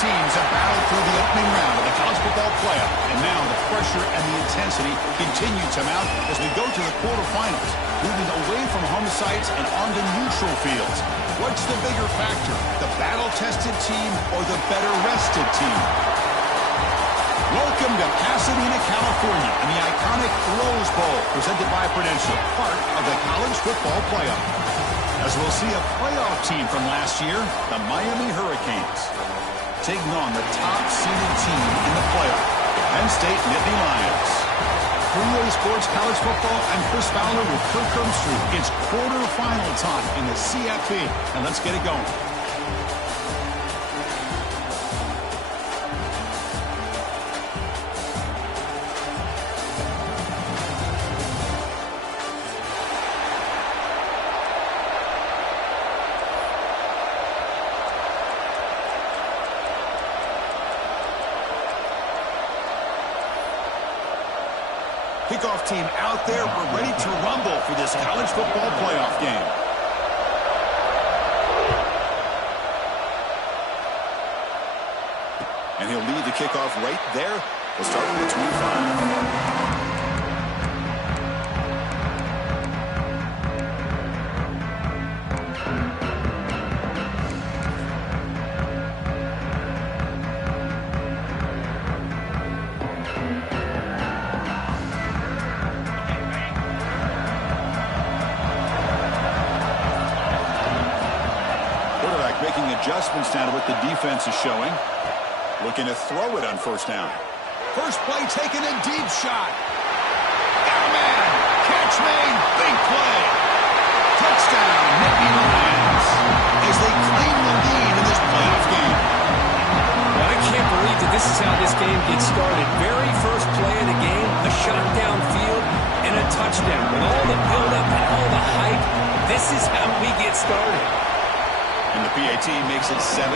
teams have battled through the opening round of the college football playoff, and now the pressure and the intensity continue to mount as we go to the quarterfinals, moving away from home sites and onto neutral fields. What's the bigger factor, the battle-tested team or the better-rested team? Welcome to Pasadena, California, and the iconic Rose Bowl, presented by Prudential, part of the college football playoff. As we'll see a playoff team from last year, the Miami Hurricanes, taking on the top-seeded team in the playoff, Penn State Nittany Lions. For EA Sports College Football, I'm Chris Fowler with Kirk Herbstreit. It's quarterfinal time in the CFP, and let's get it going. Kickoff team out there. We're ready to rumble for this college football playoff game. And he'll lead the kickoff right there. We'll start with the 25. Adjustments down to what the defense is showing. Looking to throw it on first down. First play taken, a deep shot. Got a man. Catch made. Big play. Touchdown, Nittany Lions, as they claim the lead in this playoff game. Well, I can't believe that this is how this game gets started. Very first play of the game, a shot downfield, and a touchdown. With all the buildup and all the hype, this is how we get started. And the PAT makes it 7-0.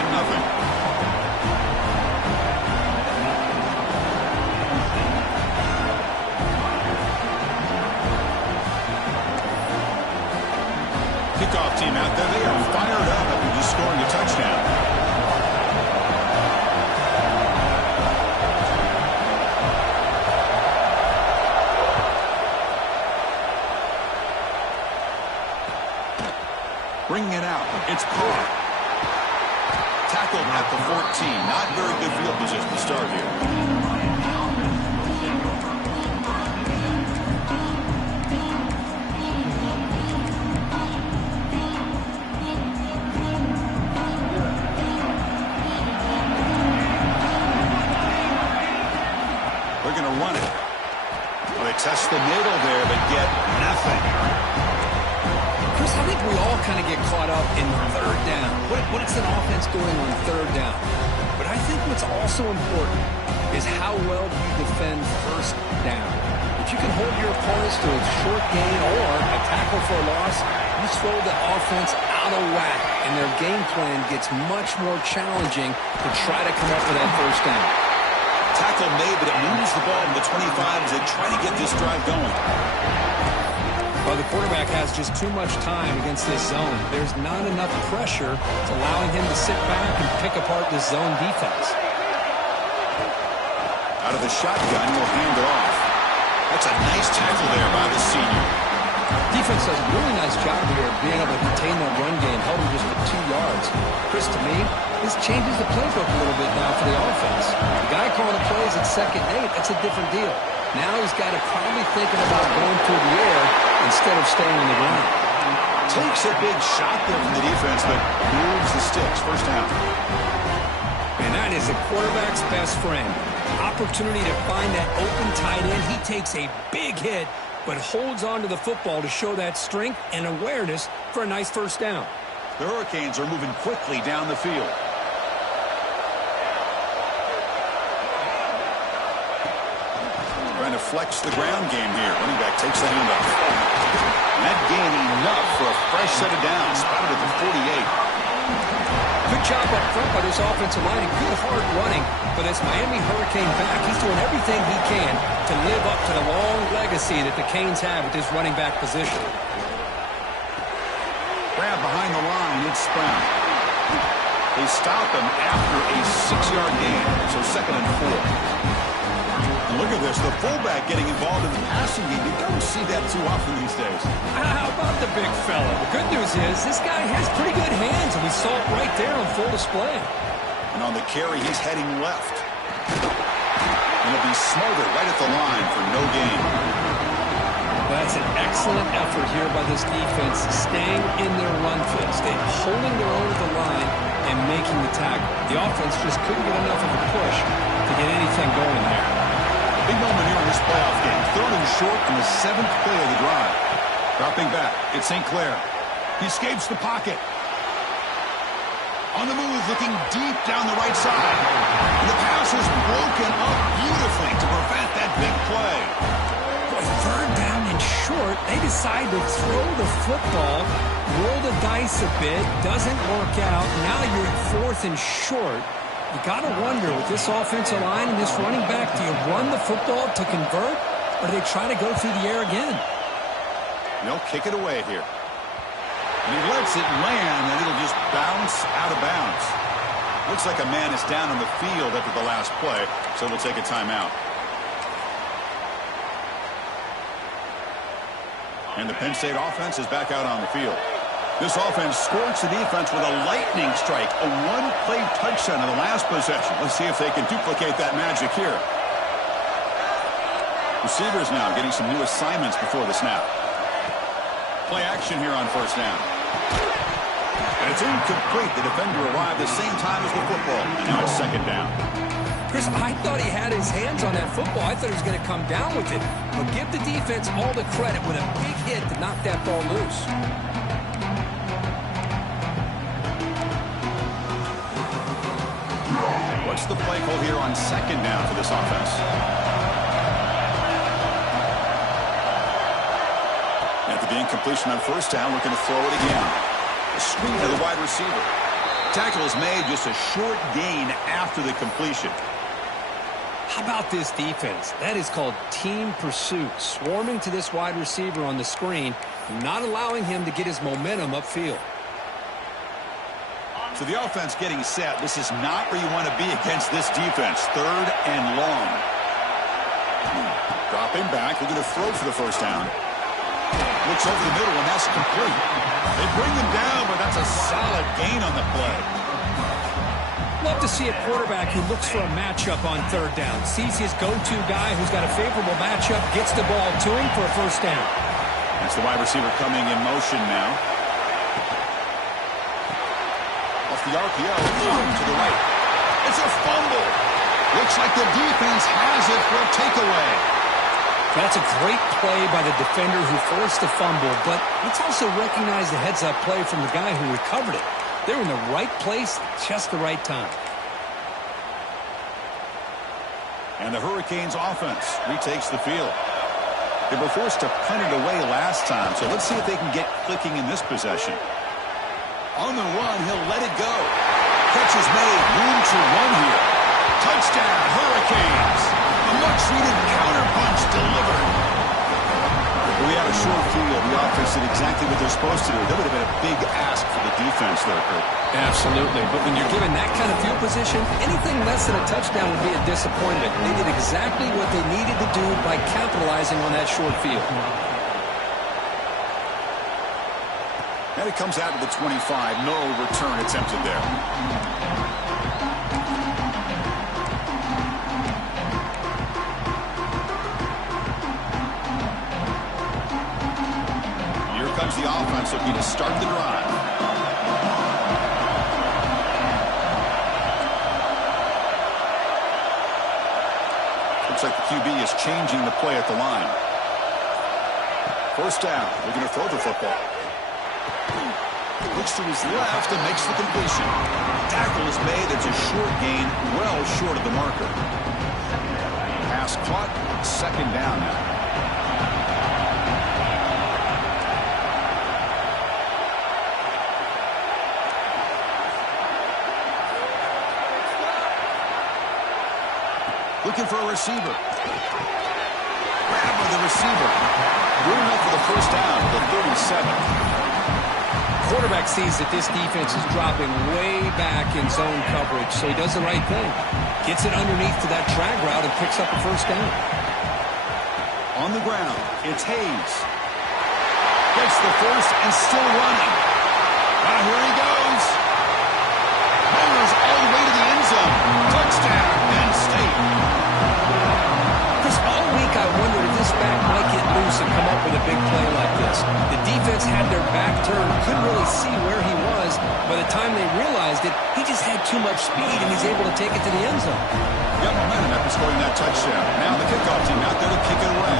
Kickoff team out there. They are fired up after just scoring a touchdown. Bringing it out. It's caught. Tackled at the 14. Not very good field position to start here. They're going to run it. Well, they test the middle there, but get nothing. Chris, I think we all kind of get caught up in third down. What is an offense doing on third down? But I think what's also important is how well do you defend first down. If you can hold your opponents to a short gain or a tackle for a loss, you throw the offense out of whack, and their game plan gets much more challenging to try to come up with that first down. Tackle made, but it moves the ball to the 25 as they try to get this drive going. Well, the quarterback has just too much time against this zone. There's not enough pressure. It's allowing him to sit back and pick apart this zone defense. Out of the shotgun, he'll hand it off. That's a nice tackle there by the senior. Defense does a really nice job here of being able to contain that run game, held him just for 2 yards. Chris, to me, this changes the playbook a little bit now for the offense. The guy calling the plays at 2nd and 8, that's a different deal. Now he's got to probably thinking about going through the air instead of staying on the ground. Takes a big shot there from the defense, but moves the sticks. First down. And that is a quarterback's best friend. Opportunity to find that open tight end. He takes a big hit, but holds on to the football to show that strength and awareness for a nice first down. The Hurricanes are moving quickly down the field. Trying to flex the ground game here. Running back takes the handoff. And that gain enough for a fresh set of downs. Spotted at the 48. Good job up front by this offensive line and good hard running for this Miami Hurricane back. He's doing everything he can to live up to the long legacy that the Canes have with this running back position. Grab behind the line. It's Brown. They stop him after a 6-yard gain, so 2nd and 4. And look at this, the fullback getting involved in the passing game. You don't see that too often these days. How about the big fella? The good news is this guy has pretty good hands, and we saw it right there on full display. And on the carry, he's heading left. And he'll be smothered right at the line for no gain. That's an excellent effort here by this defense, staying in their run fist, holding their own at the line and making the tackle. The offense just couldn't get enough of a push to get anything going there. Big moment here in this playoff game. 3rd and short on the 7th play of the drive. Dropping back, it's St. Clair. He escapes the pocket. On the move, looking deep down the right side. And the pass is broken up beautifully to prevent that big play. Boy, 3rd down and short. They decide to throw the football, roll the dice a bit, doesn't work out. Now you're at 4th and short. You got to wonder, with this offensive line and this running back, do you run the football to convert, or do they try to go through the air again? They'll kick it away here. And he lets it land, and it'll just bounce out of bounds. Looks like a man is down on the field after the last play, so they'll take a timeout. And the Penn State offense is back out on the field. This offense scorched the defense with a lightning strike, a one-play touchdown in the last possession. Let's see if they can duplicate that magic here. Receivers now getting some new assignments before the snap. Play action here on 1st down. And it's incomplete. The defender arrived the same time as the football, and now it's 2nd down. Chris, I thought he had his hands on that football. I thought he was going to come down with it. But give the defense all the credit with a big hit to knock that ball loose. What's the play call here on 2nd down for this offense? After the incompletion on 1st down, looking to throw it again. A screen to the wide receiver. Tackle is made, just a short gain after the completion. How about this defense? That is called team pursuit. Swarming to this wide receiver on the screen, not allowing him to get his momentum upfield. So the offense getting set. This is not where you want to be against this defense. 3rd and long. Dropping back. Looking to throw for the 1st down. Looks over the middle, and that's complete. They bring him down, but that's a solid gain on the play. Love to see a quarterback who looks for a matchup on 3rd down. Sees his go-to guy who's got a favorable matchup, gets the ball to him for a 1st down. That's the wide receiver coming in motion now. Off the RPO, to the right. It's a fumble. Looks like the defense has it for a takeaway. That's a great play by the defender who forced the fumble, but let's also recognize the heads-up play from the guy who recovered it. They're in the right place at just the right time. And the Hurricanes offense retakes the field. They were forced to punt it away last time, so let's see if they can get clicking in this possession. On the run, he'll let it go. Catch is made, room to run here. Touchdown, Hurricanes. A much-needed counterpunch delivered. We had a short field. The offense did exactly what they're supposed to do. That would have been a big ask for the defense there, Kurt. Absolutely. But when you're given that kind of field position, anything less than a touchdown would be a disappointment. They did exactly what they needed to do by capitalizing on that short field. And it comes out to the 25. No return attempted there. Here comes the offense looking to start the drive. Looks like the QB is changing the play at the line. 1st down. They're going to throw the football. Looks to his left and makes the completion. Tackle is made. It's a short gain, well short of the marker. Pass caught. 2nd down now. Looking for a receiver. Grab by the receiver. Good enough for the 1st down, the 37. quarterback sees that this defense is dropping way back in zone coverage, so he does the right thing. Gets it underneath to that drag route and picks up a first down. On the ground, it's Hayes. Gets the first and still running. Now here he goes. Fires all the way to the end zone. Touchdown, Penn State. Chris, all week I wondered if this back might get loose and come up with a big play like this. The defense had their back turned, couldn't really see where he was. By the time they realized it, he just had too much speed, and he's able to take it to the end zone. Got momentum after scoring that touchdown. Now the kickoff team out there to kick it away.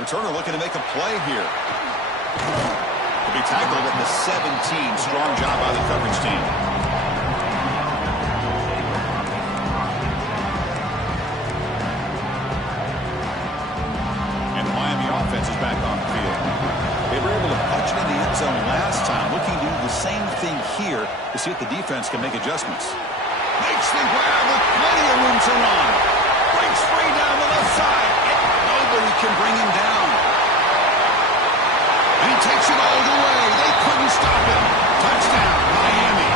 Returner looking to make a play here. To be tackled at the 17. Strong job by the coverage team. And the Miami offense is back on the field. They were able to punch it in the end zone last time. Looking to do the same thing here to see if the defense can make adjustments. Makes the grab with plenty of room to run. Breaks free down the left side. Nobody can bring him down. And he takes it all the way. They couldn't stop him. Touchdown, Miami.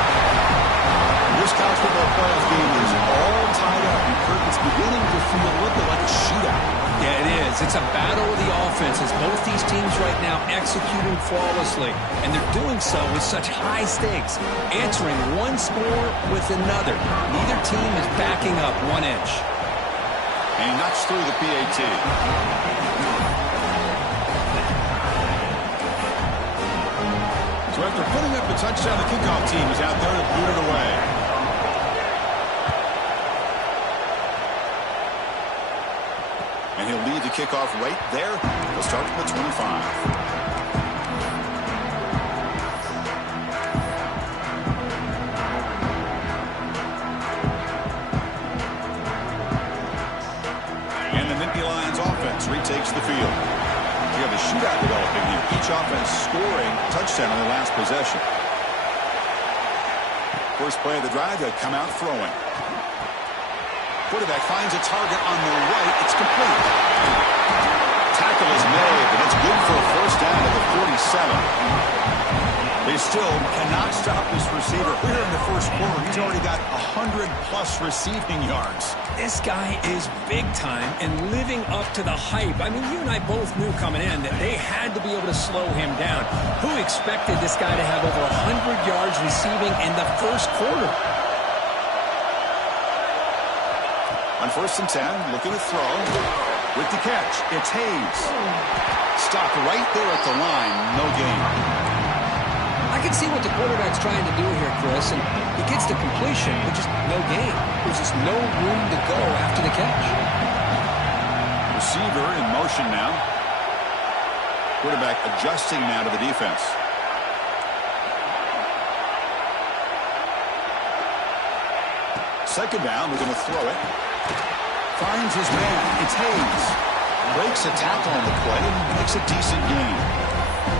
This college football playoff game is all tied up. And Kirk, it's beginning to feel a little bit like a shootout. Yeah, it is. It's a battle of the offenses. Both these teams right now executing flawlessly. And they're doing so with such high stakes. Answering one score with another. Neither team is backing up 1 inch. And he knocks through the PAT. So after putting up the touchdown, the kickoff team is out there to boot it away. And he'll lead the kickoff right there. He'll start from the 25. Retakes the field. You have a shootout developing here. Each offense scoring a touchdown on their last possession. First play of the drive, they come out throwing. Quarterback finds a target on the right. It's complete. Tackle is made, and it's good for a first down at the 47. They still cannot stop this receiver. Here in the first quarter, he's already got 100-plus receiving yards. This guy is big time and living up to the hype. I mean, you and I both knew coming in that they had to be able to slow him down. Who expected this guy to have over 100 yards receiving in the first quarter? On 1st and 10, looking to throw. With the catch, it's Hayes. Stopped right there at the line. No gain. I can see what the quarterback's trying to do here, Chris, and he gets the completion, but just no gain. There's just no room to go after the catch. Receiver in motion now. Quarterback adjusting now to the defense. Second down, we're going to throw it. Finds his man. It's Hayes. Breaks a tackle on the play and makes a decent gain.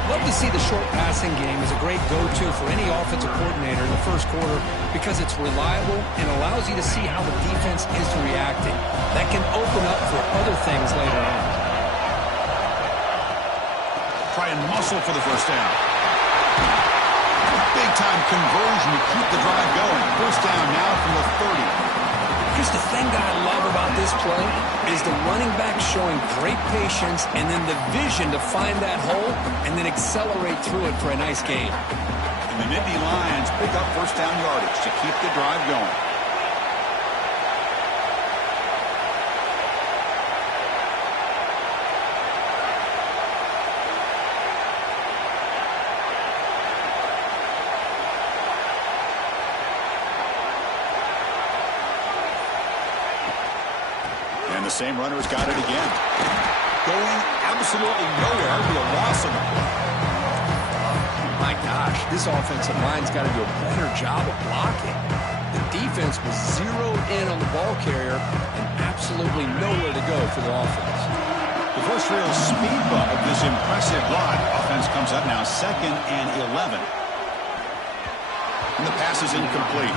Love to see the short passing game as a great go-to for any offensive coordinator in the first quarter because it's reliable and allows you to see how the defense is reacting. That can open up for other things later on. Try and muscle for the first down. Big-time conversion to keep the drive going. First down now from the 30. Here's the thing that I love about this play is the running back showing great patience and then the vision to find that hole and then accelerate through it for a nice gain. And the Nittany Lions pick up first down yardage to keep the drive going. The same runner's got it again. Going absolutely nowhere. Be a loss on the play. My gosh, this offensive line's got to do a better job of blocking. The defense was zeroed in on the ball carrier and absolutely nowhere to go for the offense. The first real speed bump of this impressive block. Offense comes up now 2nd and 11. And the pass is incomplete.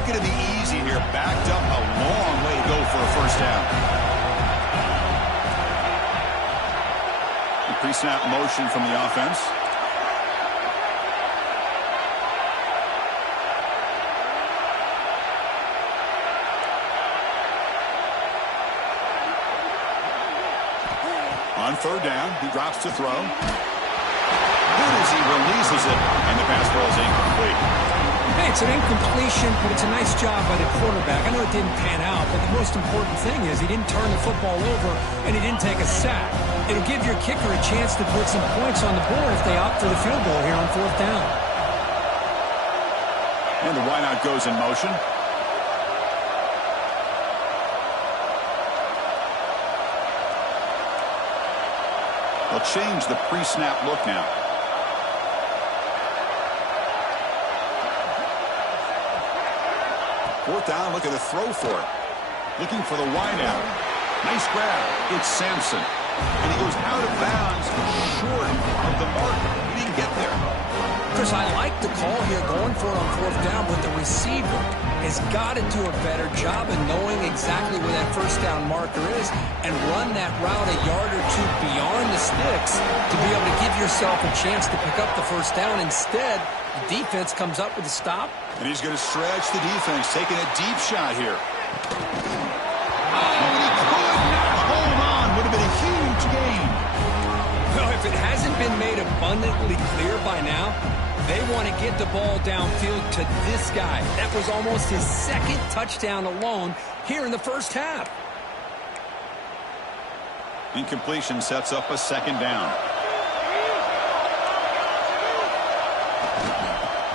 not going to be easy here. Backed up a long way to go for a first down. The pre-snap motion from the offense. On third down, he drops to throw. Good as he releases it, and the pass ball is incomplete. Hey, it's an incompletion, but it's a nice job by the quarterback. I know it didn't pan out, but the most important thing is he didn't turn the football over, and he didn't take a sack. It'll give your kicker a chance to put some points on the board if they opt for the field goal here on fourth down. And the wideout goes in motion. They'll change the pre-snap look now. Fourth down, look at the throw for it. Looking for the wideout. Nice grab. It's Sampson. And he goes out of bounds short of the mark. He didn't get there. Chris, I like the call here going for it on fourth down, but the receiver has got to do a better job of knowing exactly where that first down marker is and run that route a yard or two beyond the sticks to be able to give yourself a chance to pick up the first down. Instead, the defense comes up with a stop. And he's going to stretch the defense, taking a deep shot here. Oh, and he could not hold on. Would have been a huge gain. Well, if it hasn't been made abundantly clear by now, they want to get the ball downfield to this guy. That was almost his second touchdown alone here in the first half. Incompletion sets up a second down.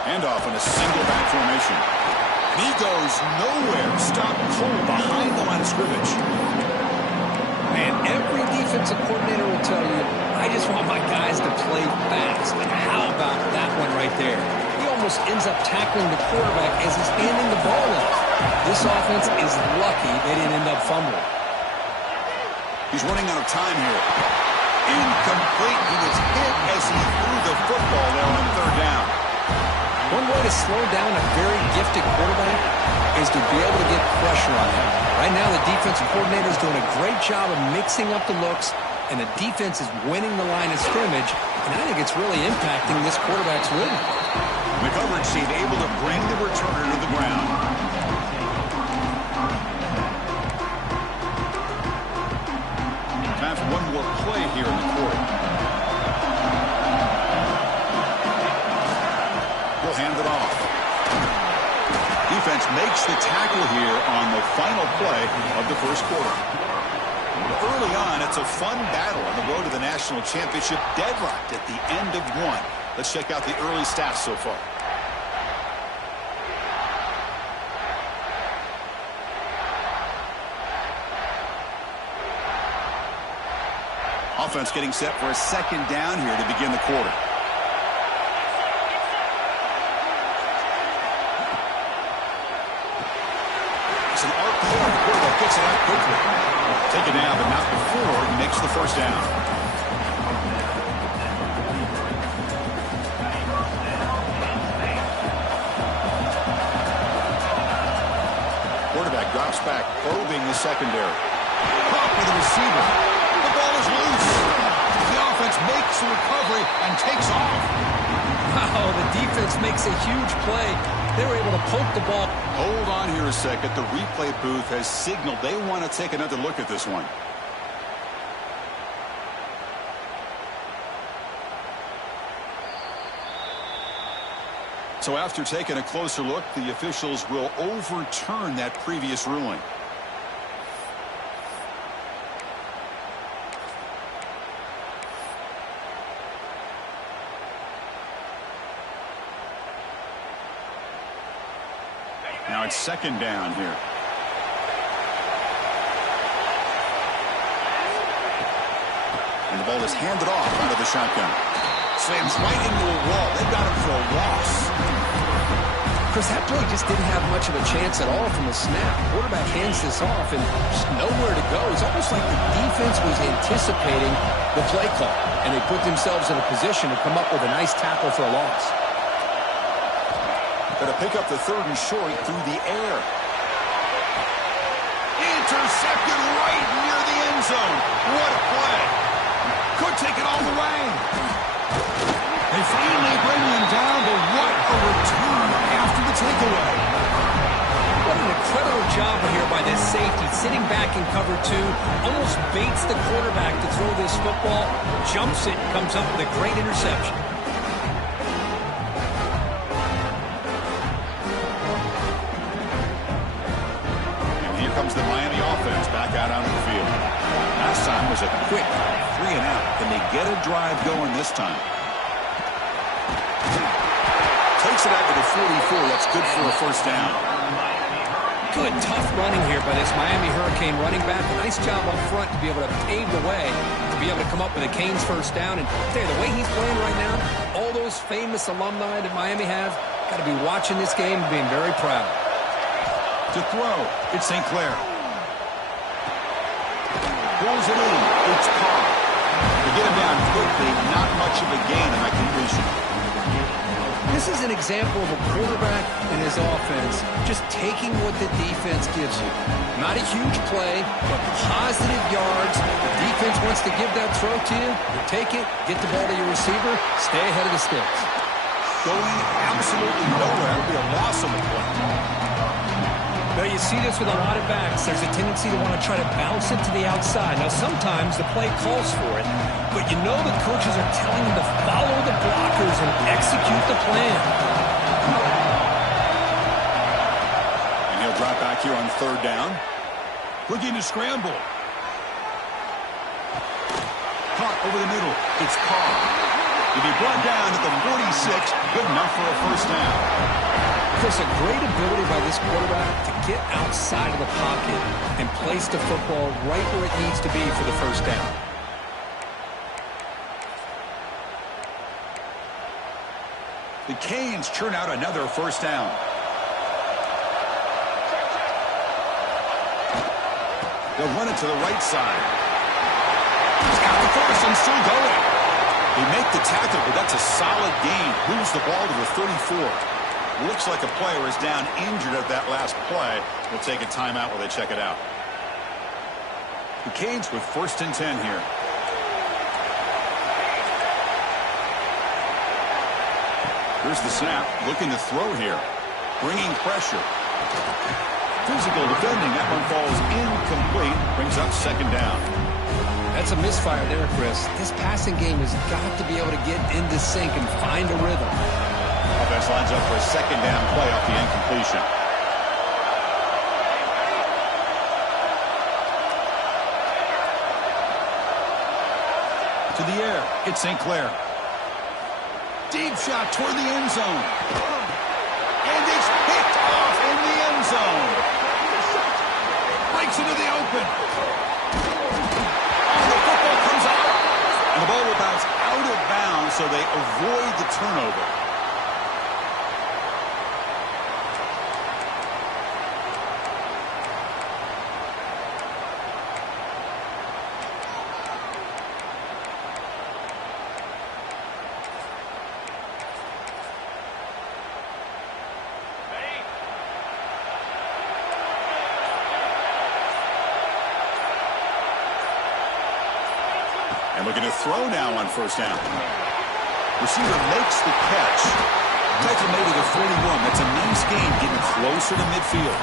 Handoff in a single back formation. And he goes nowhere. Stop cold behind the line of scrimmage. Man, every defensive coordinator will tell you, I just want my guys to play fast. And how about that one right there? He almost ends up tackling the quarterback as he's handing the ball off. This offense is lucky they didn't end up fumbling. He's running out of time here. Incomplete. He was hit as he threw the football there on third down. One way to slow down a very gifted quarterback is to be able to get pressure on him. Right now, the defensive coordinator is doing a great job of mixing up the looks, and the defense is winning the line of scrimmage, and I think it's really impacting this quarterback's rhythm. The coverage team able to bring the returner to the ground. Time for one more play here in the quarter. He'll hand it off. Defense makes the tackle here on the final play of the first quarter. Early on, it's a fun battle on the road to the national championship, deadlocked at the end of one. Let's check out the early stats so far. Offense getting set for a second down here to begin the quarter. It's an RPO. The quarterback gets it out quickly. Take it down, but not before he makes the first down. Quarterback drops back, probing the secondary. Caught with the receiver. The ball is loose. The offense makes the recovery and takes off. Wow, the defense makes a huge play. They were able to poke the ball. Hold on here a second. The replay booth has signaled they want to take another look at this one. So after taking a closer look, the officials will overturn that previous ruling. Now it's second down here. And the ball is handed off out of the shotgun. Slams right into a wall. They've got him for a loss. Chris, that play just didn't have much of a chance at all from the snap. Quarterback hands this off and just nowhere to go. It's almost like the defense was anticipating the play call, and they put themselves in a position to come up with a nice tackle for a loss. Going to pick up the 3rd and short through the air. Intercepted right near the end zone. What a play. Could take it all the way. They finally bring him down, but what a return after the takeaway. What an incredible job here by this safety. Sitting back in cover 2, almost baits the quarterback to throw this football, jumps it, comes up with a great interception. The Miami offense back out on the field. Last time was a quick 3-and-out. Can they get a drive going this time? Takes it out to the 44. That's good for a first down. Good, tough running here by this Miami Hurricane running back. A nice job up front to be able to pave the way, to be able to come up with a Canes first down. And I'll tell you, the way he's playing right now, all those famous alumni that Miami have, got to be watching this game and being very proud. To throw, it's St. Clair. Pulls it in, it's Carr. They get him down quickly, not much of a gain in that completion. This is an example of a quarterback and his offense just taking what the defense gives you. Not a huge play, but positive yards. The defense wants to give that throw to you. You take it, get the ball to your receiver, stay ahead of the sticks. Going absolutely nowhere. It'll be a loss on the play. Now, you see this with a lot of backs. There's a tendency to want to try to bounce it to the outside. Now, sometimes the play calls for it, but you know the coaches are telling them to follow the blockers and execute the plan. And he'll drop back here on 3rd down. Looking to scramble. Caught over the middle. It's Carr. He'll be brought down at the 46. Good enough for a first down. Chris, a great ability by this quarterback to get outside of the pocket and place the football right where it needs to be for the first down. The Canes churn out another first down. They'll run it to the right side. He's got the first and still going. They make the tackle, but that's a solid gain. Moves the ball to the 34. Looks like a player is down injured at that last play. We'll take a timeout while they check it out. The Canes with 1st and 10 here. Here's the snap. Looking to throw here. Bringing pressure. Physical defending. That one falls incomplete. Brings up 2nd down. That's a misfire there, Chris. This passing game has got to be able to get into sync and find a rhythm. Offense lines up for a 2nd down play off the incompletion. To the air, it's St. Clair. Deep shot toward the end zone. And it's picked off in the end zone. Breaks into the open. Oh, the football comes out. And the ball will bounce out of bounds, so they avoid the turnover. And looking to throw now on first down. Receiver makes the catch. Tackle made at the 41. That's a nice gain, getting closer to midfield.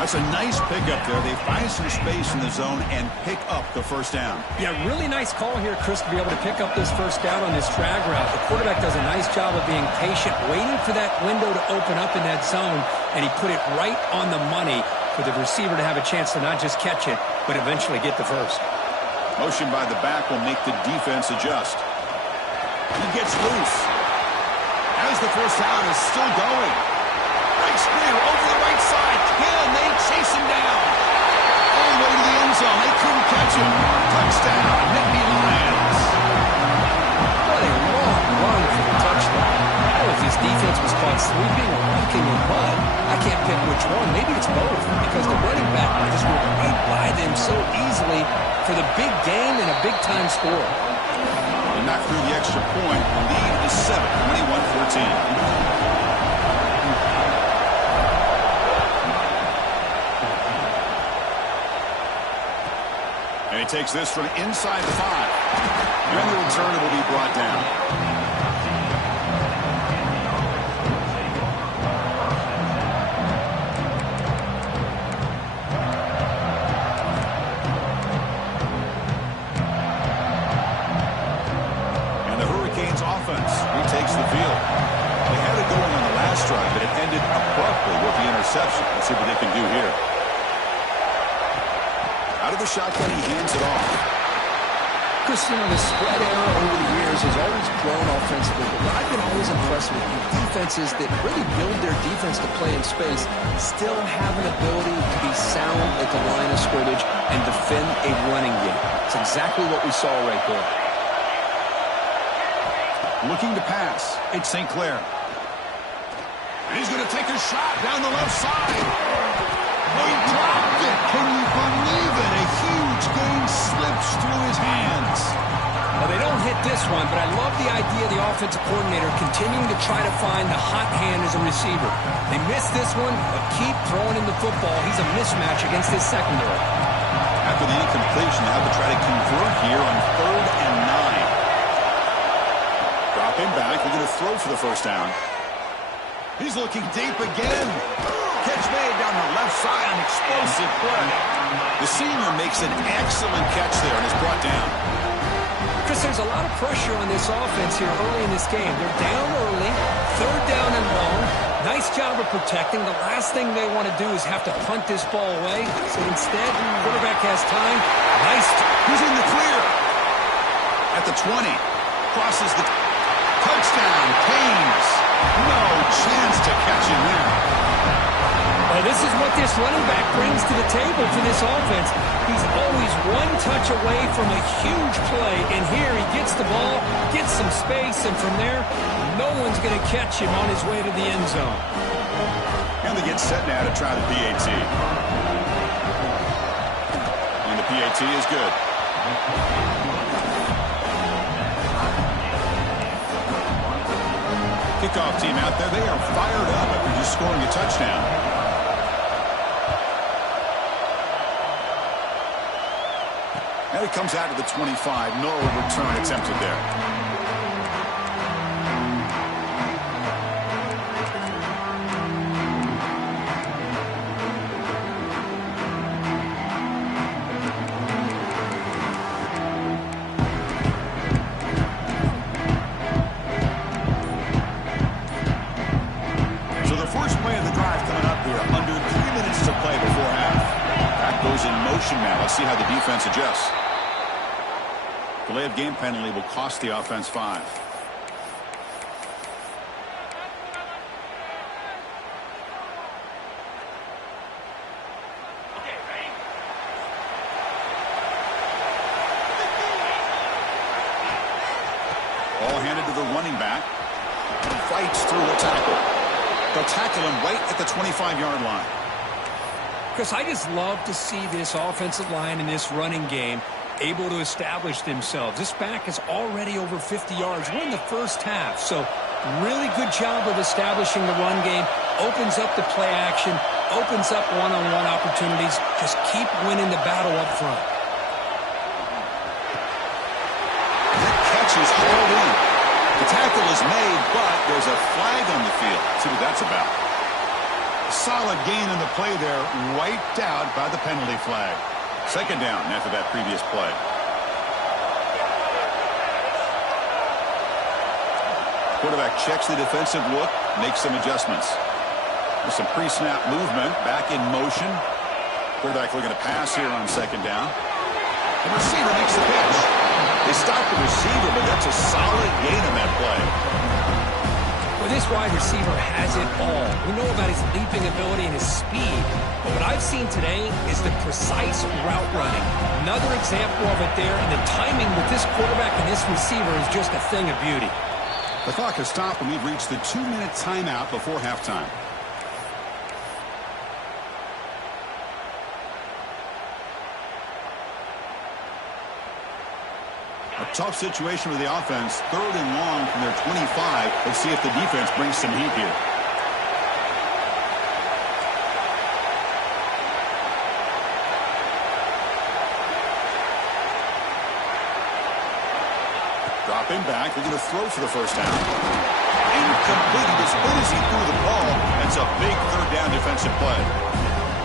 That's a nice pickup there. They find some space in the zone and pick up the first down. Yeah, really nice call here, Chris, to be able to pick up this first down on this drag route. The quarterback does a nice job of being patient, waiting for that window to open up in that zone, and he put it right on the money for the receiver to have a chance to not just catch it, but eventually get the first. Motion by the back will make the defense adjust. He gets loose. As the first down is still going. Breaks clear over the right side. Can they chase him down? All the way to the end zone. They couldn't catch him. Touchdown, Nittany Lions. What a long run for the touchdown. I don't know if this defense was caught sleeping or walking in mud. I can't pick which one. Maybe it's both, because the running back just went right by them so easily for the big game and a big-time score. They knocked through the extra point. The lead is 7, 21-14. It takes this from inside the 5. And the return will be brought down. And the Hurricanes offense retakes the field. They had it going on the last drive, but it ended abruptly with the interception. Let's see what they can do here. Out of the shotgun, he hands it off. Chris, you know, the spread era over the years has always grown offensively, but what I've been always impressed with is defenses that really build their defense to play in space still have an ability to be sound at the line of scrimmage and defend a running game. It's exactly what we saw right there. Looking to pass. It's St. Clair. And he's going to take a shot down the left side. He dropped it. Can you believe it? A huge gain slips through his hands. Well, they don't hit this one, but I love the idea of the offensive coordinator continuing to try to find the hot hand as a receiver. They missed this one, but keep throwing in the football. He's a mismatch against his secondary. After the incompletion, they have to try to convert here on 3rd and 9. Dropping back. They're going to throw for the first down. He's looking deep again. Catch made down the left side, an explosive play. The senior makes an excellent catch there and is brought down. Chris, there's a lot of pressure on this offense here early in this game. They're down early, 3rd down and long. Nice job of protecting. The last thing they want to do is have to punt this ball away. So instead, quarterback has time. Nice. He's in the clear. At the 20. Crosses the touchdown. Canes. No chance to catch him there. Well, this is what this running back brings to the table for this offense. He's always one touch away from a huge play, and here he gets the ball, gets some space, and from there, no one's going to catch him on his way to the end zone. And they get set now to try the PAT. And the PAT is good. Kickoff team out there, they are fired up after just scoring a touchdown. And it comes out to the 25. No return attempted there. So the first play of the drive coming up here. Under 3 minutes to play before half. That goes in motion now. Let's see how the defense adjusts. Delay of game penalty will cost the offense 5. Ball handed to the running back. Fights through a tackle. They'll tackle him right at the 25-yard line. Chris, I just love to see this offensive line in this running game able to establish themselves. This back is already over 50 yards. We're in the first half, so really good job of establishing the run game. Opens up the play action, opens up one-on-one opportunities. Just keep winning the battle up front. That catch is hauled in. The tackle is made, but there's a flag on the field. Let's see what that's about. Solid gain in the play there, wiped out by the penalty flag. Second down after that previous play. Quarterback checks the defensive look, makes some adjustments. With some pre-snap movement, back in motion. Quarterback looking to pass here on second down. The receiver makes the pitch. They stop the receiver, but that's a solid gain on that play. Well, this wide receiver has it all. We know about his leaping ability and his speed, but what I've seen today is the precise route running. Another example of it there, and the timing with this quarterback and this receiver is just a thing of beauty. The clock has stopped, and we've reached the 2-minute timeout before halftime. A tough situation with the offense. 3rd and long from their 25. Let's see if the defense brings some heat here. drop him back. They're going to throw for the first down. Incomplete. He was hit as he threw the ball. That's a big third down defensive play.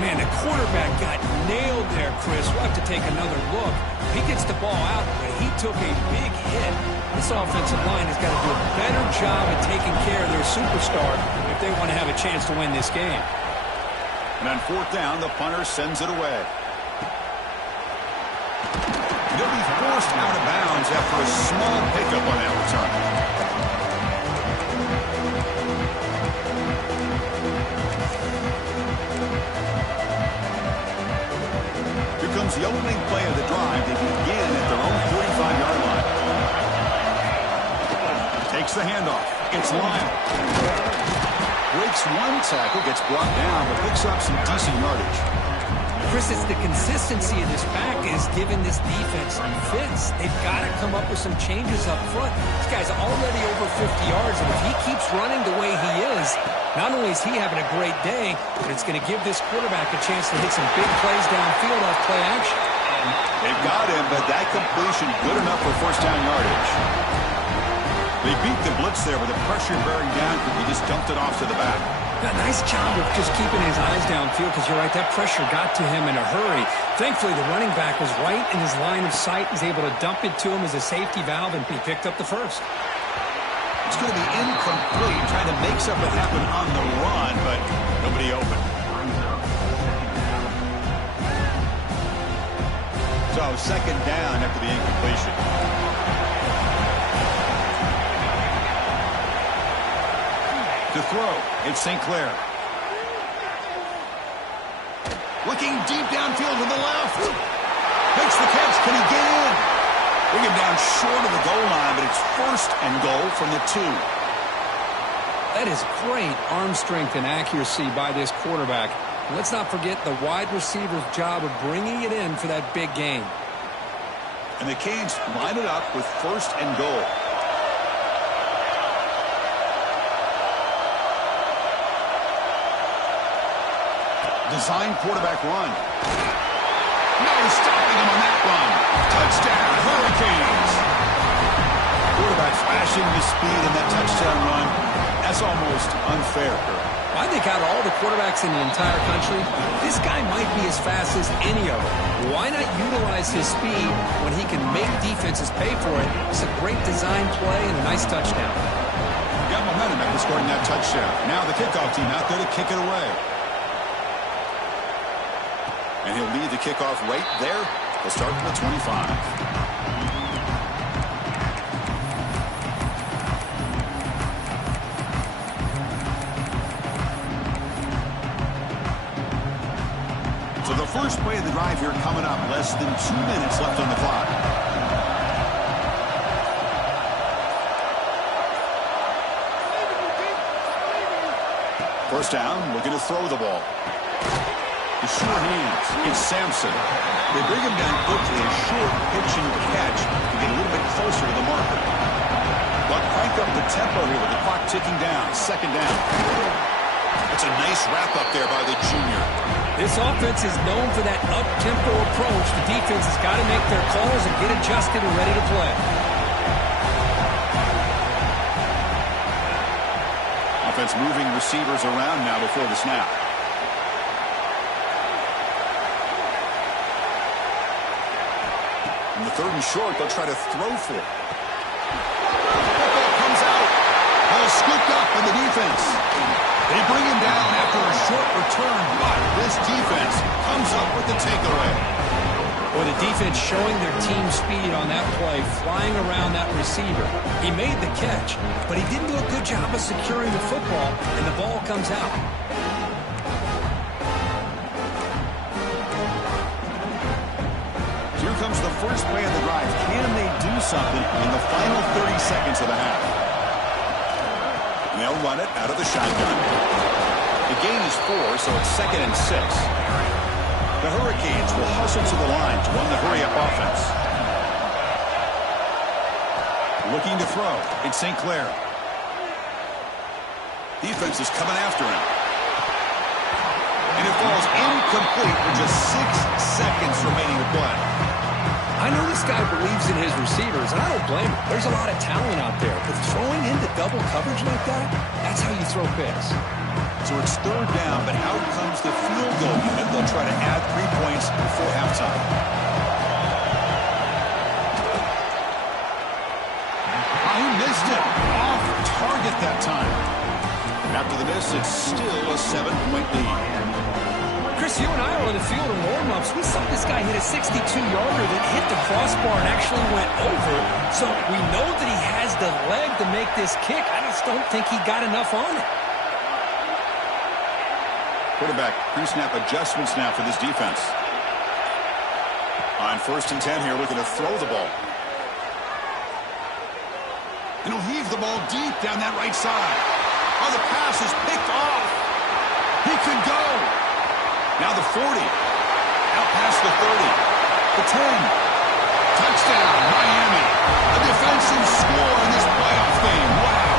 Man, the quarterback got nailed there, Chris. We'll have to take another look. He gets the ball out, but he took a big hit. This offensive line has got to do a better job at taking care of their superstar if they want to have a chance to win this game. And on fourth down, the punter sends it away. He'll be forced out of bounds after a small pickup on that return. Here comes the opening play of the drive. They begin at their own 45-yard line. Takes the handoff. It's Lyle. Breaks one tackle, gets brought down, but picks up some decent yardage. Chris, it's the consistency of this back is giving this defense some fits. They've got to come up with some changes up front. This guy's already over 50 yards, and if he keeps running the way he is, not only is he having a great day, but it's going to give this quarterback a chance to hit some big plays downfield off play action. They've got him, but that completion good enough for first down yardage. They beat the blitz there with the pressure bearing down because he just dumped it off to the back. A nice job of just keeping his eyes downfield because you're right, that pressure got to him in a hurry. Thankfully, the running back was right in his line of sight. He's able to dump it to him as a safety valve, and he picked up the first. It's going to be incomplete, trying to make something happen on the run, but nobody open. So second down after the incompletion. To throw, it's St. Clair. Looking deep downfield to the left. Makes the catch. Can he get in? Bring him down short of the goal line, but it's first and goal from the 2. That is great arm strength and accuracy by this quarterback. Let's not forget the wide receiver's job of bringing it in for that big game. And the Canes line it up with first and goal. Design quarterback run. No stopping him on that run. Touchdown, Hurricanes. Quarterback flashing his speed in that touchdown run. That's almost unfair, Kurt. I think out of all the quarterbacks in the entire country, this guy might be as fast as any of them. Why not utilize his speed when he can make defenses pay for it? It's a great design play and a nice touchdown. Got momentum after scoring that touchdown. Now the kickoff team out there to kick it away. And he'll lead the kickoff right there. He'll start from the 25. So the first play of the drive here coming up. Less than 2 minutes left on the clock. First down, looking to throw the ball. The sure hands. It's Sampson. They bring him down quickly. A short pitch and catch to get a little bit closer to the marker. But crank up the tempo here with the clock ticking down. Second down. That's a nice wrap-up there by the junior. This offense is known for that up-tempo approach. The defense has got to make their calls and get adjusted and ready to play. Offense moving receivers around now before the snap. In the third and short, they'll try to throw for it. Football comes out. Ball scooped up in the defense. They bring him down after a short return, but this defense comes up with the takeaway. Well, the defense showing their team speed on that play, flying around that receiver. He made the catch, but he didn't do a good job of securing the football, and the ball comes out. Here comes the first play of the drive. Can they do something in the final 30 seconds of the half? They'll run it out of the shotgun. The gain is 4, so it's 2nd and 6. The Hurricanes will hustle to the line to run the hurry-up offense. Looking to throw. It's St. Clair. Defense is coming after him. And it falls incomplete with just 6 seconds remaining to play. I know this guy believes in his receivers, and I don't blame him. There's a lot of talent out there, but throwing into double coverage like that, that's how you throw picks. So it's third down, but out comes the field goal unit. They'll try to add 3 points before halftime. He missed it. Off target that time. After the miss, it's still a 7-point lead. Chris, you and I were on the field in warm-ups. We saw this guy hit a 62-yarder that hit the crossbar and actually went over. So we know that he has the leg to make this kick. I just don't think he got enough on it. Quarterback pre-snap adjustments now for this defense. On 1st and 10 here, looking to throw the ball. And he'll heave the ball deep down that right side. Oh, the pass is picked off. He can go. Now the 40. Out past the 30. The 10. Touchdown, Miami. A defensive score in this playoff game. Wow.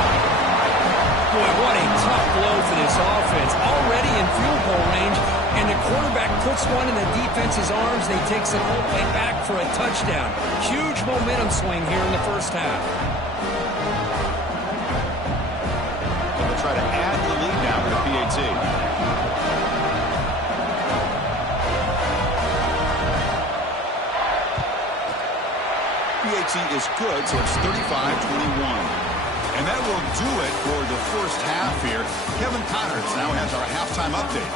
Boy, what a tough blow for this offense. Already in field goal range, and the quarterback puts one in the defense's arms. They takes it all the way back for a touchdown. Huge momentum swing here in the first half. They'll try to add the lead now with a PAT. PAT is good, so it's 35-21. And that will do it for the first half here. Kevin Connors now has our halftime update.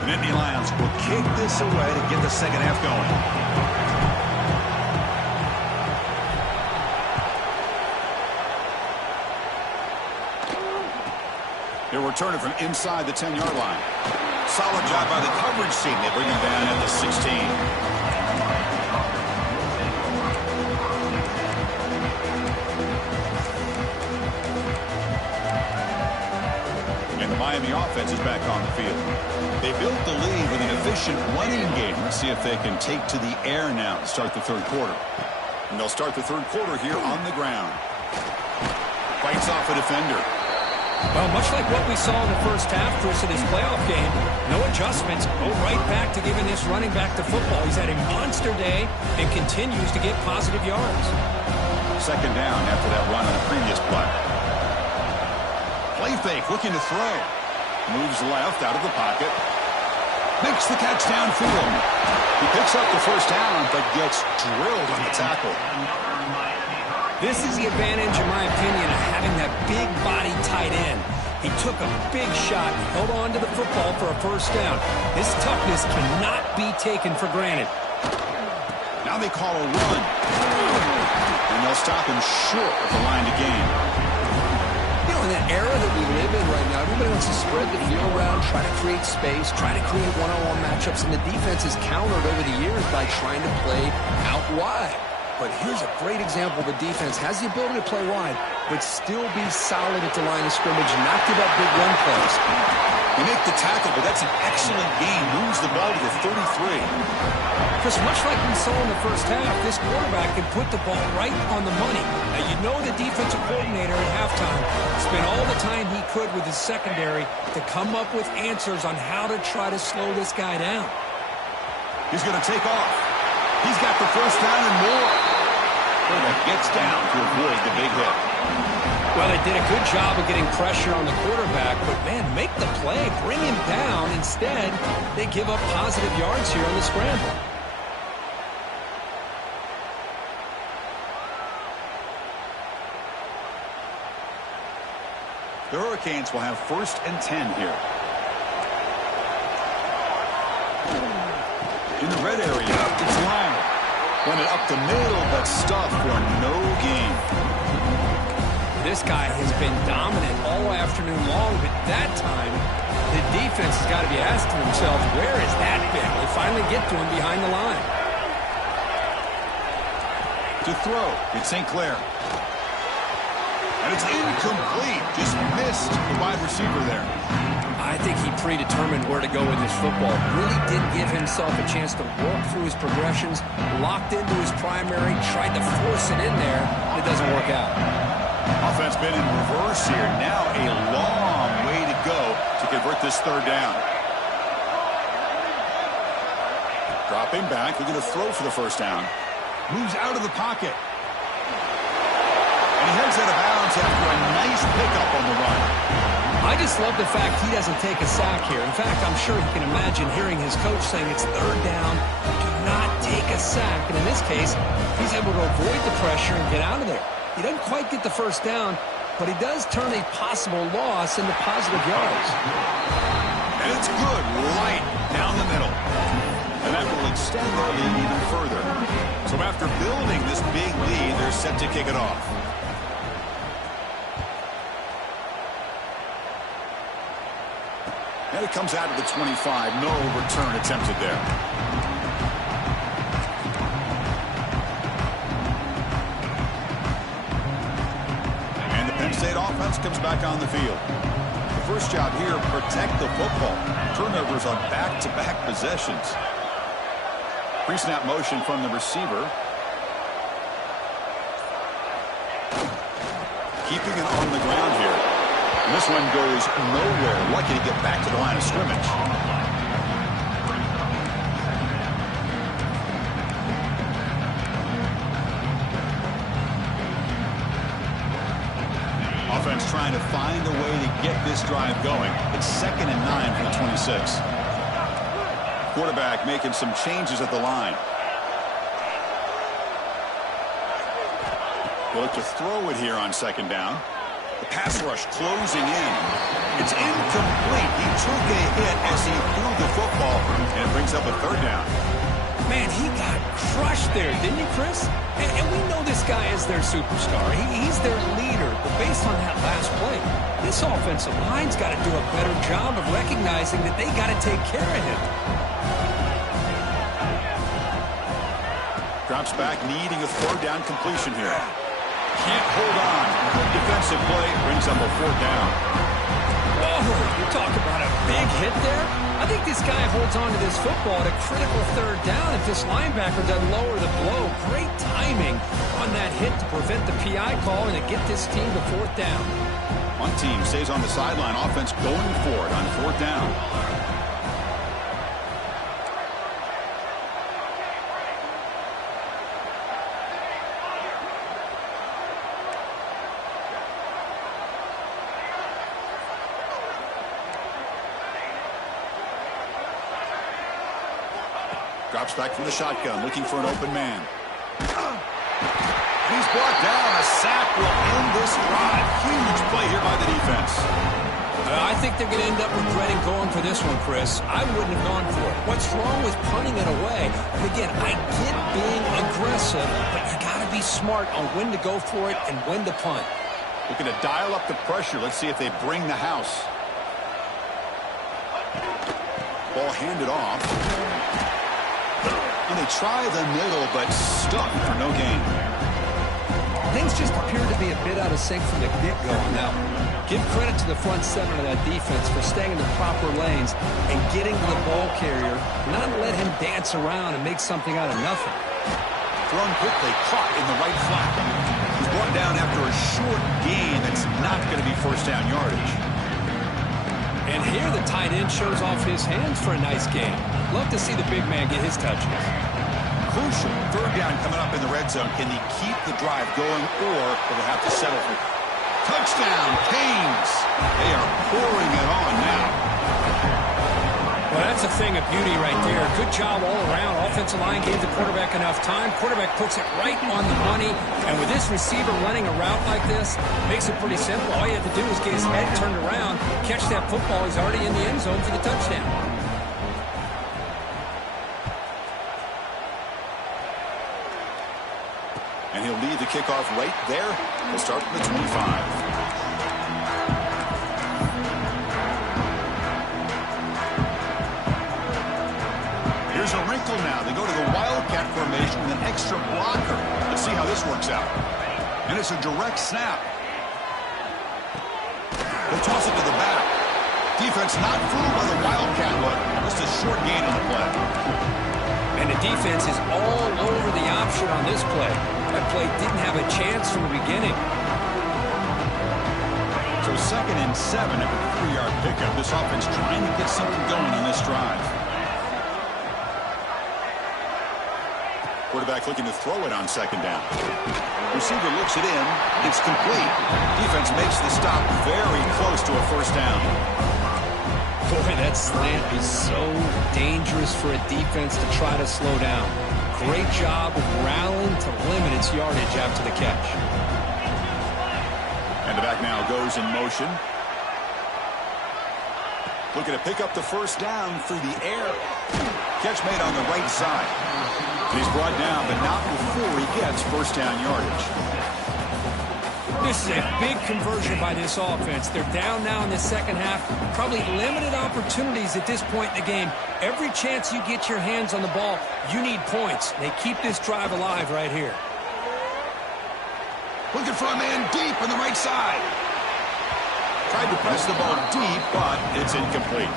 The Nittany Lions will kick this away to get the second half going. They'll return it from inside the 10-yard line. Solid job by the coverage team. They bring him down at the 16. And the Miami offense is back on the field. They built the lead with an efficient running game. Let's see if they can take to the air now to start the third quarter. And they'll start the third quarter here on the ground. Fights off a defender. Well, much like what we saw in the first half, Chris, in this playoff game, no adjustments. Go right back to giving this running back the football. He's had a monster day and continues to get positive yards. Second down after that run on the previous play. Play fake, looking to throw. Moves left out of the pocket. Makes the catch downfield. He picks up the first down, but gets drilled on the tackle. This is the advantage, in my opinion, of having that big body tight end. He took a big shot and held on to the football for a first down. This toughness cannot be taken for granted. Now they call a run. And they'll stop him short of the line to gain. You know, in that era that we live in right now, everybody wants to spread the field around, try to create space, try to create one-on-one matchups, and the defense is countered over the years by trying to play out wide. But here's a great example. The defense has the ability to play wide, but still be solid at the line of scrimmage and not give up big run plays. They make the tackle, but that's an excellent gain. Moves the ball to the 33. Chris, much like we saw in the first half, this quarterback can put the ball right on the money. Now, you know the defensive coordinator at halftime spent all the time he could with his secondary to come up with answers on how to try to slow this guy down. He's going to take off. He's got the first down and more. Quarterback gets down to avoid the big hit. Well, they did a good job of getting pressure on the quarterback, but, man, make the play, bring him down. Instead, they give up positive yards here on the scramble. The Hurricanes will have 1st and 10 here. In the red area, it's Lyle. Run it up the middle, but stuffed for no gain. This guy has been dominant all afternoon long, but that time, the defense has got to be asking themselves, where has that been? They finally get to him behind the line. To throw, it's St. Clair. And it's incomplete. Just missed the wide receiver there. I think he predetermined where to go with his football. Really didn't give himself a chance to work through his progressions. Locked into his primary, tried to force it in there, but it doesn't work out. Offense been in reverse here. Now a long way to go to convert this third down. Dropping back. They're going to throw for the first down. Moves out of the pocket. And he heads out of bounds after a nice pickup on the run. I just love the fact he doesn't take a sack here. In fact, I'm sure he can imagine hearing his coach saying it's third down. Do not take a sack. And in this case, he's able to avoid the pressure and get out of there. He doesn't quite get the first down, but he does turn a possible loss into positive yards. And it's good right down the middle. And that will extend their lead even further. So after building this big lead, they're set to kick it off. And it comes out of the 25. No return attempted there. And the Penn State offense comes back on the field. The first job here, protect the football. Turnovers on back-to-back possessions. Pre-snap motion from the receiver. Keeping it on the ground here. And this one goes nowhere. Lucky to get back to the line of scrimmage. Offense trying to find a way to get this drive going. It's 2nd and 9 for the 26. Quarterback making some changes at the line. They'll look to throw it here on 2nd down. The pass rush closing in. It's incomplete. He took a hit as he threw the football, and it brings up a 3rd down. Man, he got crushed there, didn't he, Chris? And we know this guy is their superstar. He's their leader. But based on that last play, this offensive line's got to do a better job of recognizing that they got to take care of him. Drops back, needing a 3rd down completion here. Can't hold on. Good defensive play brings up a 4th down. Whoa, you talk about a big hit there. I think this guy holds on to this football at a critical 3rd down if this linebacker doesn't lower the blow. Great timing on that hit to prevent the PI call and to get this team to 4th down. One team stays on the sideline. Offense going for it on 4th down. Drops back from the shotgun, looking for an open man. He's brought down. A sack will end this drive. Huge play here by the defense. I think they're going to end up regretting going for this one, Chris. I wouldn't have gone for it. What's wrong with punting it away? And again, I get being aggressive, but you got to be smart on when to go for it and when to punt. Looking to dial up the pressure. Let's see if they bring the house. Ball handed off. And they try the middle, but stuck for no gain. Things just appear to be a bit out of sync from the get-go. Now, give credit to the front 7 of that defense for staying in the proper lanes and getting to the ball carrier, not let him dance around and make something out of nothing. Thrown quickly, caught in the right flat. He's brought down after a short gain that's not going to be 1st down yardage. And here the tight end shows off his hands for a nice game. Love to see the big man get his touches. Crucial 3rd down coming up in the red zone. Can he keep the drive going, or will they have to settle for touchdown? Canes. They are pouring it on now. Well, that's a thing of beauty right there. Good job all around. Offensive line gave the quarterback enough time. Quarterback puts it right on the money. And with this receiver running a route like this, makes it pretty simple. All you have to do is get his head turned around, catch that football. He's already in the end zone for the touchdown. And he'll lead the kickoff right there. We'll start from the 25. Here's a wrinkle now. They go to the Wildcat formation with an extra blocker. Let's see how this works out. And it's a direct snap. They'll toss it to the back. Defense not fooled by the Wildcat look. Just a short gain on the play. And the defense is all over the option on this play. That play didn't have a chance from the beginning. 2nd and 7 after the 3-yard pickup. This offense trying to get something going on this drive. Quarterback looking to throw it on 2nd down. Receiver looks it in. It's complete. Defense makes the stop very close to a 1st down. Boy, that slant is so dangerous for a defense to try to slow down. Great job of rallying to limit its yardage after the catch. And the back now goes in motion. Looking to pick up the 1st down through the air. Catch made on the right side. And he's brought down, but not before he gets 1st down yardage. This is a big conversion by this offense. They're down now in the 2nd half. Probably limited opportunities at this point in the game. Every chance you get your hands on the ball, you need points. They keep this drive alive right here. Looking for a man deep on the right side. Tried to press the ball deep, but it's incomplete.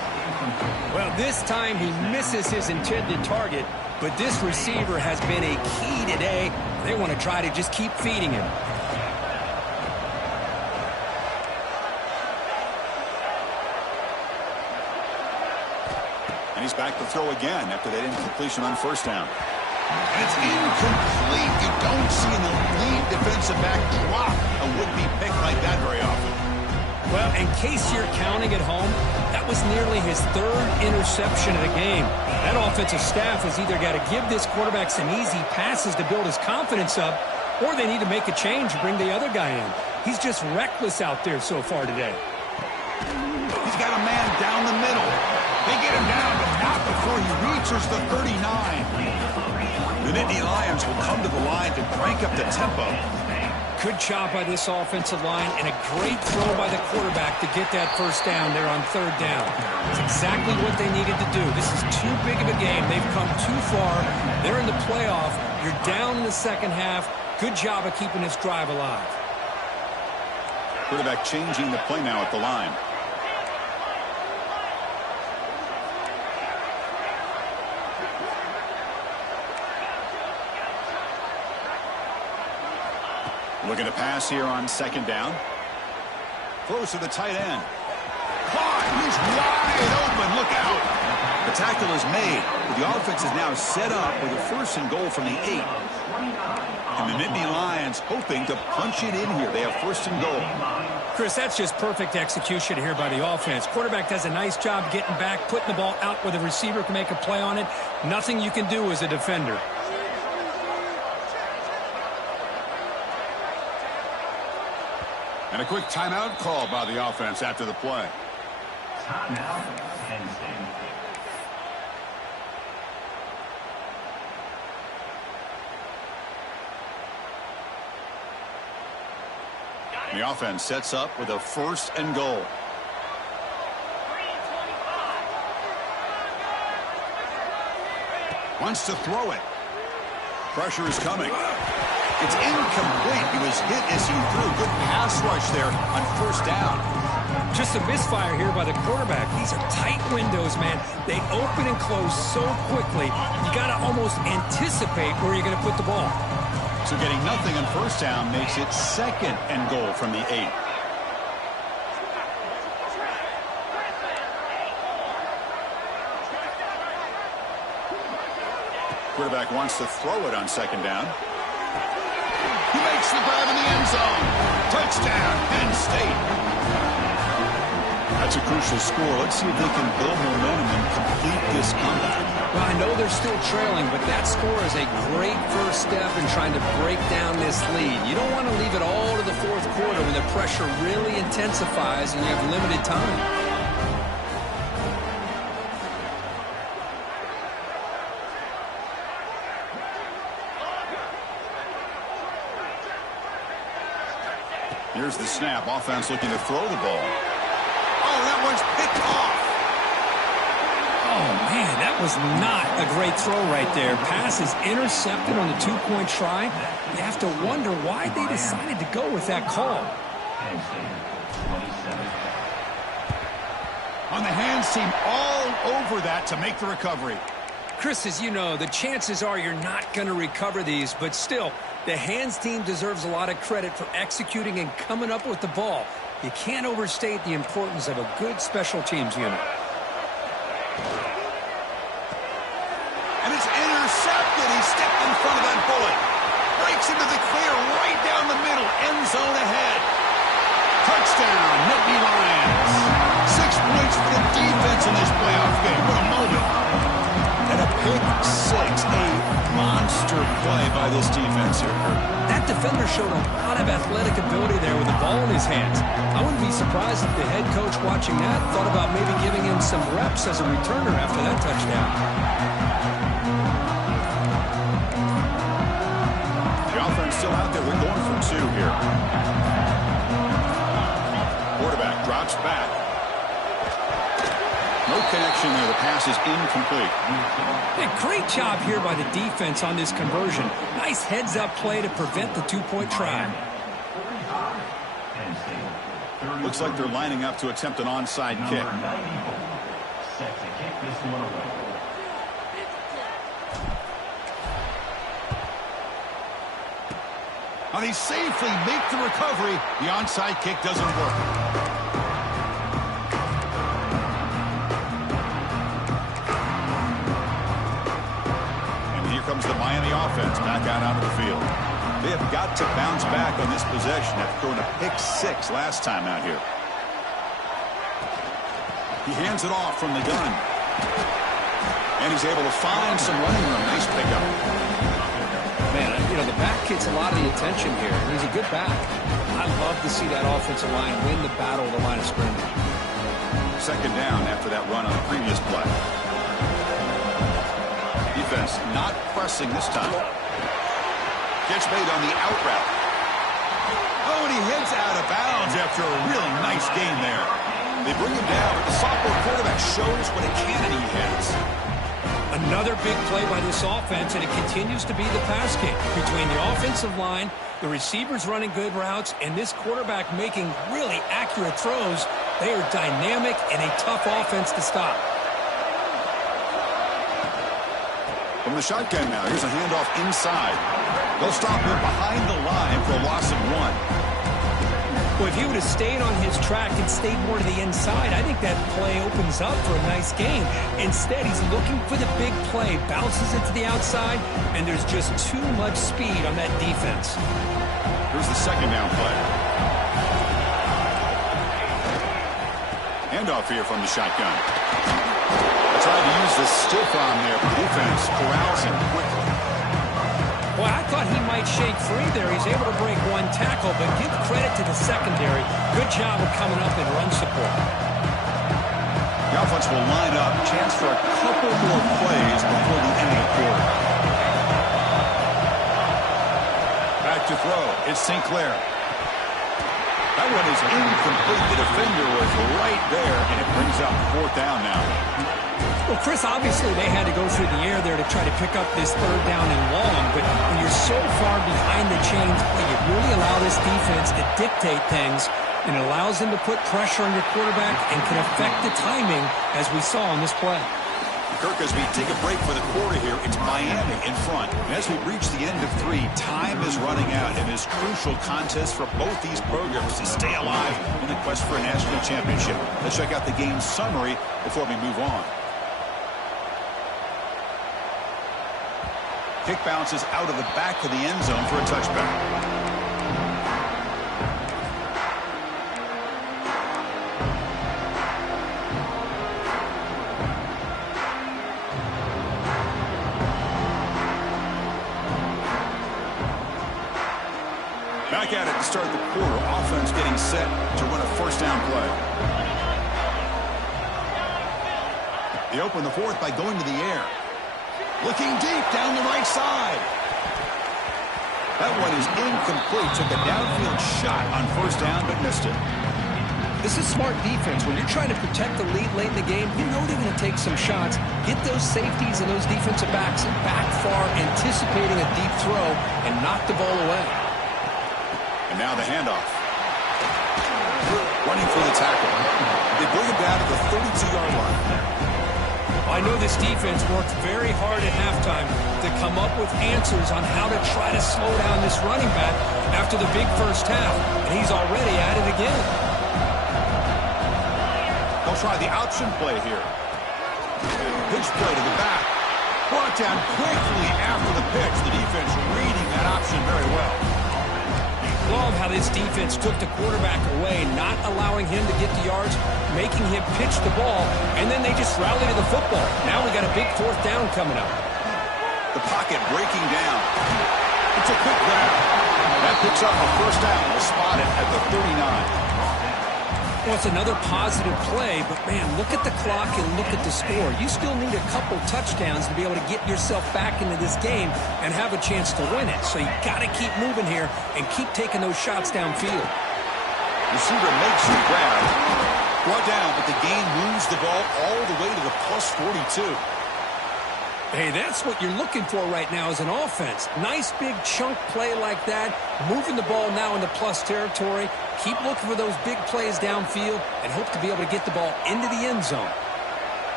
Well, this time he misses his intended target, but this receiver has been a key today. They want to try to just keep feeding him. And he's back to throw again after that incompletion on 1st down. And it's incomplete. You don't see an elite defensive back drop a would-be pick like that very often. Well, in case you're counting at home, that was nearly his 3rd interception of the game. That offensive staff has either got to give this quarterback some easy passes to build his confidence up, or they need to make a change and bring the other guy in. He's just reckless out there so far today. He's got a man down the middle. They get him down, but not before he reaches the 39. The Nittany Lions will come to the line to crank up the tempo. Good job by this offensive line and a great throw by the quarterback to get that 1st down there on 3rd down. It's exactly what they needed to do. This is too big of a game. They've come too far. They're in the playoff. You're down in the 2nd half. Good job of keeping this drive alive. Quarterback changing the play now at the line. Looking to pass here on 2nd down. Throws to the tight end. Caught! He's wide open. Look out! The tackle is made. The offense is now set up with a 1st and goal from the 8. And the Nittany Lions hoping to punch it in here. They have 1st and goal. Chris, that's just perfect execution here by the offense. Quarterback does a nice job getting back, putting the ball out where the receiver can make a play on it. Nothing you can do as a defender. And a quick timeout call by the offense after the play. Timeout, Penn State. The offense sets up with a 1st and goal. Wants to throw it. Pressure is coming. It's incomplete. He was hit as he threw. Good pass rush there on 1st down. Just a misfire here by the quarterback. These are tight windows, man. They open and close so quickly. You got to almost anticipate where you're going to put the ball. So getting nothing on 1st down makes it 2nd and goal from the 8. Quarterback wants to throw it on 2nd down. He makes the grab in the end zone. Touchdown, Penn State. That's a crucial score. Let's see if they can build momentum and complete this comeback. Well, I know they're still trailing, but that score is a great 1st step in trying to break down this lead. You don't want to leave it all to the 4th quarter when the pressure really intensifies and you have limited time. Here's the snap. Offense looking to throw the ball. Oh, that one's picked off. Oh, man, that was not a great throw right there. Pass is intercepted on the 2-point try. You have to wonder why they decided to go with that call. On the hands team all over that to make the recovery. Chris, as you know, the chances are you're not going to recover these, but still, the hands team deserves a lot of credit for executing and coming up with the ball. You can't overstate the importance of a good special teams unit. And it's intercepted. He stepped in front of that bullet. Breaks into the clear right down the middle. End zone ahead. Touchdown, Nittany Lions. 6 points for the defense in this playoff game. What a moment. And a pick six. A monster play by this defense here, Kurt. That defender showed a lot of athletic ability there with the ball in his hands. I wouldn't be surprised if the head coach watching that thought about maybe giving him some reps as a returner after that touchdown. The offense still out there. We're going for two here. Quarterback drops back. No connection there. The pass is incomplete. A great job here by the defense on this conversion. Nice heads-up play to prevent the two-point try. Looks like they're lining up to attempt an onside kick. Set to kick this one away. Now they safely make the recovery. The onside kick doesn't work. Comes the Miami offense back out onto the field. They have got to bounce back on this possession after throwing a pick six last time out here. He hands it off from the gun. And he's able to find some running room. Nice pickup. Man, you know, the back gets a lot of the attention here. And he's a good back. I love to see that offensive line win the battle of the line of scrimmage. Second down after that run on the previous play. Defense not pressing this time. Catch made on the out route. Oh, and he heads out of bounds after a really nice gain there. They bring him down, but the sophomore quarterback shows what a cannon he has. Another big play by this offense, and it continues to be the pass game. Between the offensive line, the receivers running good routes, and this quarterback making really accurate throws, they are dynamic and a tough offense to stop. From the shotgun now, here's a handoff inside. They'll stop him behind the line for a loss of 1. Well, if he would have stayed on his track and stayed more to the inside, I think that play opens up for a nice game. Instead, he's looking for the big play, bounces it to the outside, and there's just too much speed on that defense. Here's the second down play. Handoff here from the shotgun. Tried to use the stiff arm there, but defense corrals him quickly. Well, I thought he might shake free there. He's able to break one tackle, but give credit to the secondary. Good job of coming up in run support. The offense will line up. Chance for a couple more plays before the end of the quarter. Back to throw. It's St. Clair. That one is incomplete. The defender was right there, and it brings up fourth down now. Well, Chris, obviously they had to go through the air there to try to pick up this third down and long, but when you're so far behind the chains, you really allow this defense to dictate things, and it allows them to put pressure on your quarterback and can affect the timing, as we saw on this play. Kirk, as we take a break for the quarter here, it's Miami in front. And as we reach the end of 3, time is running out in this crucial contest for both these programs to stay alive in the quest for a national championship. Let's check out the game summary before we move on. Kick bounces out of the back of the end zone for a touchback. Back at it to start the quarter. Offense getting set to run a first down play. They open the fourth by going to the air. Looking deep down the right side. That one is incomplete. Took a downfield shot on first down, but missed it. This is smart defense. When you're trying to protect the lead late in the game, you know they're going to take some shots. Get those safeties and those defensive backs back far, anticipating a deep throw, and knock the ball away. And now the handoff. Running for the tackle. They bring him down to the 32-yard line. I know this defense worked very hard at halftime to come up with answers on how to try to slow down this running back after the big first half, and he's already at it again. try the option play here. Pitch play to the back. Brought down quickly after the pitch. The defense reading that option very well. Love how this defense took the quarterback away, not allowing him to get the yards, making him pitch the ball, and then they just rally to the football. Now we got a big fourth down coming up. The pocket breaking down. It's a quick grab. That picks up a first down. We'll spot it at the 39. Well, it's another positive play, but, man, look at the clock and look at the score. You still need a couple touchdowns to be able to get yourself back into this game and have a chance to win it. So you got to keep moving here and keep taking those shots downfield. Receiver makes the grab. Brought down, but the game moves the ball all the way to the plus 42. Hey, that's what you're looking for right now as an offense. Nice big chunk play like that, moving the ball now into plus territory. Keep looking for those big plays downfield and hope to be able to get the ball into the end zone.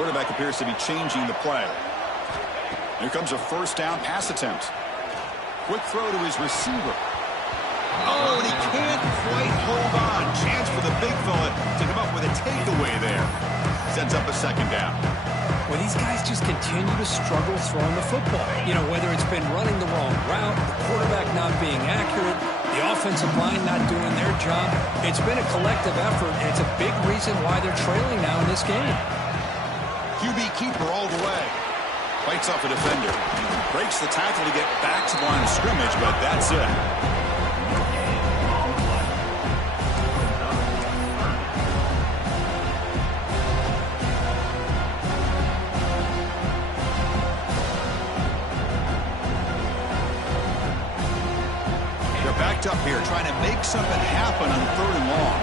Quarterback appears to be changing the play. Here comes a first down pass attempt. Quick throw to his receiver. Oh, and he can't quite hold on. Chance for the big fella to come up with a takeaway there. Sets up a second down. Well, these guys just continue to struggle throwing the football. You know, whether it's been running the wrong route, the quarterback not being accurate, the offensive line not doing their job. It's been a collective effort, and it's a big reason why they're trailing now in this game. QB keeper all the way. Fights off a defender. Breaks the tackle to get back to the line of scrimmage, but that's it. Backed up here, trying to make something happen on 3rd and long.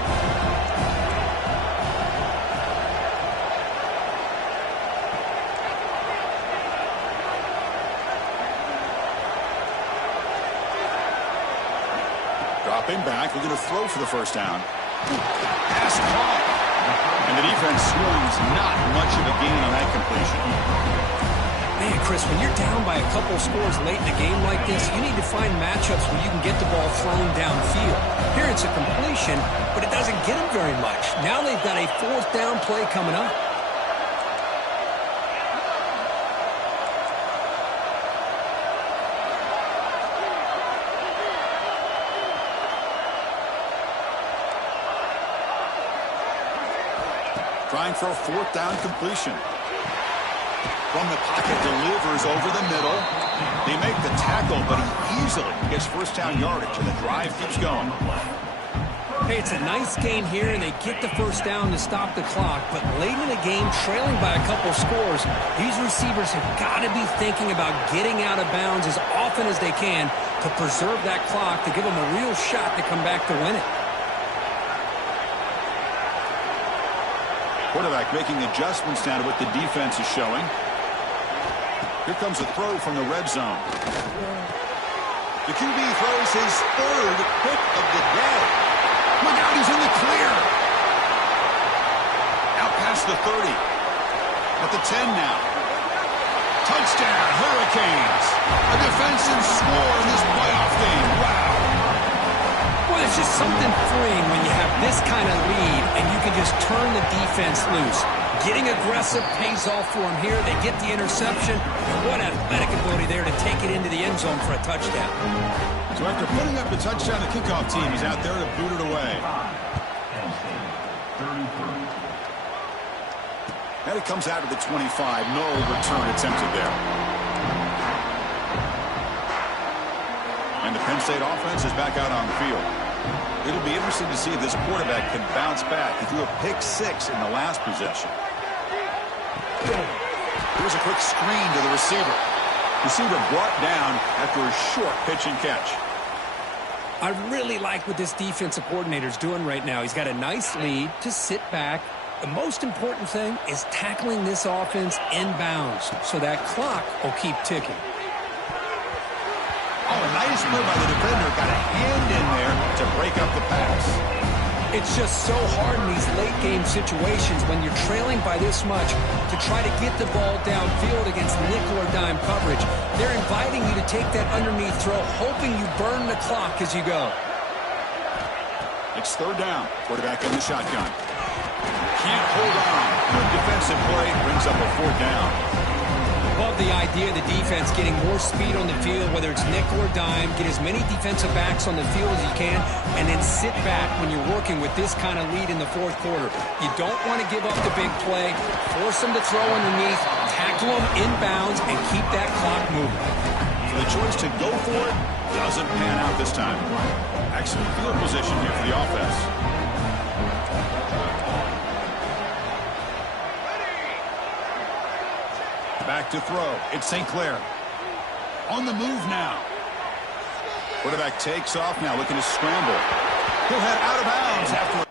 Dropping back, looking to throw for the first down. Pass caught. And the defense swings not much of a gain on that completion. Man, Chris, when you're down by a couple scores late in a game like this, you need to find matchups where you can get the ball thrown downfield. Here it's a completion, but it doesn't get them very much. Now they've got a fourth down play coming up. Trying for a fourth down completion. From the pocket, delivers over the middle. They make the tackle, but he easily gets first down yardage, and the drive keeps going. Hey, it's a nice game here, and they get the first down to stop the clock. But late in the game, trailing by a couple scores, these receivers have got to be thinking about getting out of bounds as often as they can to preserve that clock, to give them a real shot to come back to win it. Quarterback making adjustments now to what the defense is showing. Here comes a throw from the red zone. The QB throws his 3rd pick of the day. Look out, he's in the clear. Out past the 30. At the 10 now. Touchdown, Hurricanes. A defensive score in this playoff game. Wow. Well, it's just something freeing when you have this kind of lead and you can just turn the defense loose. Getting aggressive pays off for them here. They get the interception. And what athletic ability there to take it into the end zone for a touchdown. So after putting up the touchdown, the kickoff team is out there to boot it away. And it comes out of the 25. No return attempted there. And the Penn State offense is back out on the field. It'll be interesting to see if this quarterback can bounce back. He threw a pick 6 in the last possession. Here's a quick screen to the receiver. Receiver brought down after a short pitch and catch. I really like what this defensive coordinator is doing right now. He's got a nice lead to sit back. The most important thing is tackling this offense inbounds so that clock will keep ticking. Oh, a nice move by the defender. Got a hand in there to break up the pass. It's just so hard in these late-game situations when you're trailing by this much to try to get the ball downfield against nickel or dime coverage. They're inviting you to take that underneath throw, hoping you burn the clock as you go. It's third down. Quarterback in the shotgun. Can't hold on. Good defensive play brings up a fourth down. Love the idea of the defense getting more speed on the field, whether it's nickel or dime, get as many defensive backs on the field as you can, and then sit back when you're working with this kind of lead in the fourth quarter. You don't want to give up the big play, force them to throw underneath, tackle them inbounds, and keep that clock moving. So the choice to go for it doesn't pan out this time. Excellent field position here for the offense. Back to throw. It's St. Clair. On the move now. Quarterback takes off now, looking to scramble. He'll head out of bounds after